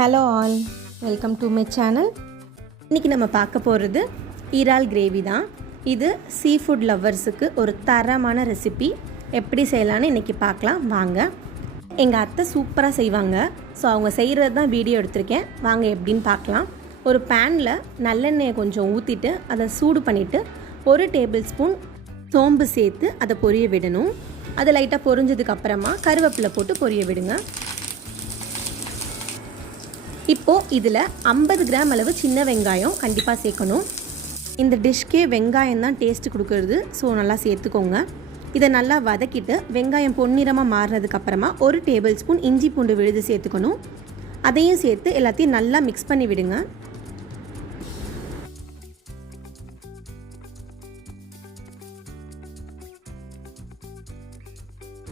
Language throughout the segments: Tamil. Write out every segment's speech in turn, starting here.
Hello all, welcome to my channel. இன்றைக்கி நம்ம பார்க்க போகிறது இறால் கிரேவி தான். இது சீ ஃபுட் லவ்வர்ஸுக்கு ஒரு தரமான ரெசிபி. எப்படி செய்யலான்னு இன்றைக்கி பார்க்கலாம் வாங்க. எங்கள் அத்தை சூப்பராக செய்வாங்க. ஸோ அவங்க செய்கிறது தான் வீடியோ எடுத்திருக்கேன். வாங்க எப்படின்னு பார்க்கலாம். ஒரு பேனில் நல்லெண்ணெயை கொஞ்சம் ஊற்றிட்டு அதை சூடு பண்ணிவிட்டு 1 டேபிள் ஸ்பூன் சோம்பு சேர்த்து அதை பொரிய விடணும். அது லைட்டாக பொரிஞ்சதுக்கப்புறமா கருவேப்பிலை போட்டு பொரிய விடுங்க. இப்போது இதில் 50 கிராம் அளவு சின்ன வெங்காயம் கண்டிப்பாக சேர்க்கணும். இந்த டிஷ்க்கே வெங்காயம் தான் டேஸ்ட்டு கொடுக்குறது. ஸோ நல்லா சேர்த்துக்கோங்க. இதை நல்லா வதக்கிட்டு வெங்காயம் பொன்னிறமாக மாறினதுக்கப்புறமா 1 டேபிள் ஸ்பூன் இஞ்சி பூண்டு விழுது சேர்த்துக்கணும். அதையும் சேர்த்து எல்லாத்தையும் நல்லா மிக்ஸ் பண்ணி விடுங்க.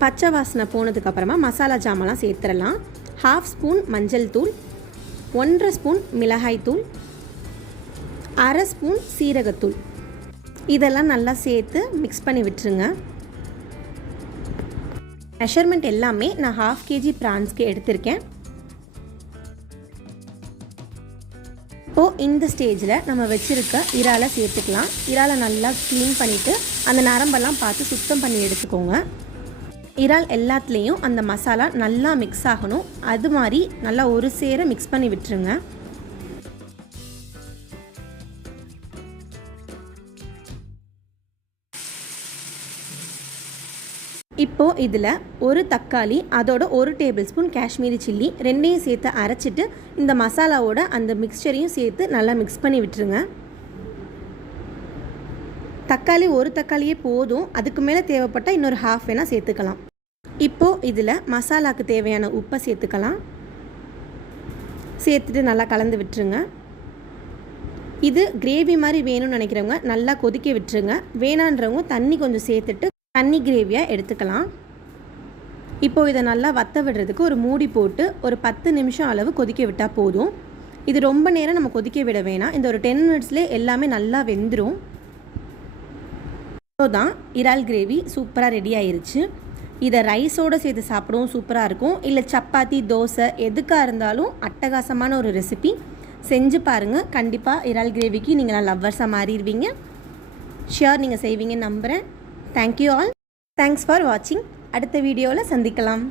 பச்சை வாசனை போனதுக்கப்புறமா மசாலா ஜாமான்லாம் சேர்த்துடலாம். 1/2 ஸ்பூன் மஞ்சள் தூள், 1/2 ஸ்பூன் மிளகாய் தூள், 1/2 ஸ்பூன் சீரகத்தூள், இதெல்லாம் நல்லா சேர்த்து மிக்ஸ் பண்ணி விட்டுருங்க. மெஷர்மெண்ட் எல்லாமே நான் 1/2 kg ப்ரான்ஸ்க்கு எடுத்திருக்கேன். இப்போது இந்த ஸ்டேஜில் நம்ம வச்சுருக்க இறாலை சேர்த்துக்கலாம். இறாலை நல்லா க்ளீன் பண்ணிவிட்டு அந்த நரம்பெல்லாம் பார்த்து சுத்தம் பண்ணி எடுத்துக்கோங்க. இறால் எல்லாத்துலேயும் அந்த மசாலா நல்லா மிக்ஸ் ஆகணும். அது மாதிரி நல்லா ஒரு சேர மிக்ஸ் பண்ணி விட்டுருங்க. இப்போது இதில் ஒரு தக்காளி, அதோட 1 டேபிள் ஸ்பூன் காஷ்மீரி சில்லி ரெண்டையும் சேர்த்து அரைச்சிட்டு இந்த மசாலாவோட அந்த மிக்சரையும் சேர்த்து நல்லா மிக்ஸ் பண்ணி விட்டுருங்க. தக்காளி ஒரு தக்காளியே போதும். அதுக்கு மேலே தேவைப்பட்டால் இன்னொரு 1/2 வேணால் சேர்த்துக்கலாம். இப்போது இதில் மசாலாவுக்கு தேவையான உப்பை சேர்த்துக்கலாம். சேர்த்துட்டு நல்லா கலந்து விட்டுருங்க. இது கிரேவி மாதிரி வேணும்னு நினைக்கிறவங்க நல்லா கொதிக்க விட்டுருங்க. வேணான்றவங்க தண்ணி கொஞ்சம் சேர்த்துட்டு தண்ணி கிரேவியாக எடுத்துக்கலாம். இப்போது இதை நல்லா வற்ற விடுறதுக்கு ஒரு மூடி போட்டு ஒரு 10 நிமிஷம் அளவு கொதிக்க விட்டால் போதும். இது ரொம்ப நேரம் நம்ம கொதிக்க விட வேணாம். இந்த ஒரு 10 மினிட்ஸ்லேயே எல்லாமே நல்லா வெந்துடும். தான் இறால் கிரேவி சூப்பராக ரெடி ஆயிருச்சு. இதை ரைஸோடு சேர்த்து சாப்பிடவும் சூப்பராக இருக்கும். இல்லை சப்பாத்தி, தோசை எதுக்காக இருந்தாலும் அட்டகாசமான ஒரு ரெசிபி. செஞ்சு பாருங்கள். கண்டிப்பாக இறால் கிரேவிக்கு நீங்கள் லவ்வர்ஸாக மாறிடுவீங்க. ஷியோர் நீங்கள் செய்வீங்கன்னு நம்புகிறேன். Thank you all. தேங்க்ஸ் ஃபார் வாட்சிங். அடுத்த வீடியோவில் சந்திக்கலாம்.